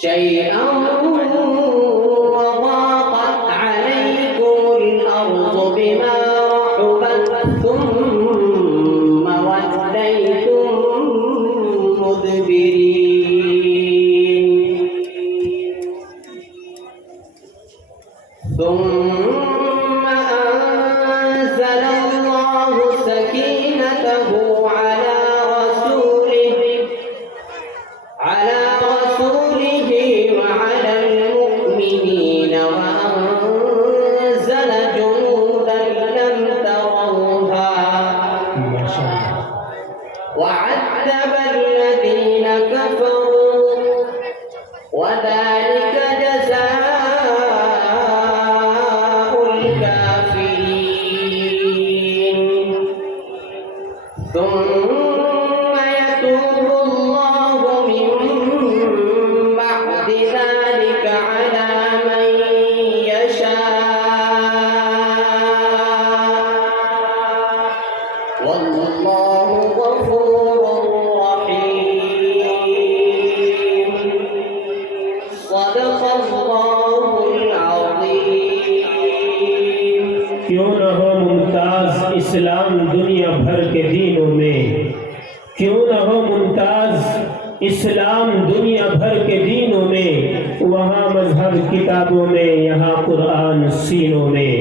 شيئا وضاقت عليكم الأرض بما رحبت ثم وليتم مدبرين ثم أنزل الله سكينته على رسوله وعلى المؤمنين وأنزل جنودا لم تروها وعذب الذين كفروا وذلك جزاء الكافرين ثم يتوب الله من بعد ذلك على من يشاء والله غفور رحيم صدق الله العظيم क्यों न हो मुमताज इस्लाम दुनिया भर के दीनों में, क्यों न हो मुमताज इस्लाम दुनिया भर के दीनों में, वहाँ मजहब किताबों में, यहाँ कुरान सीनों में।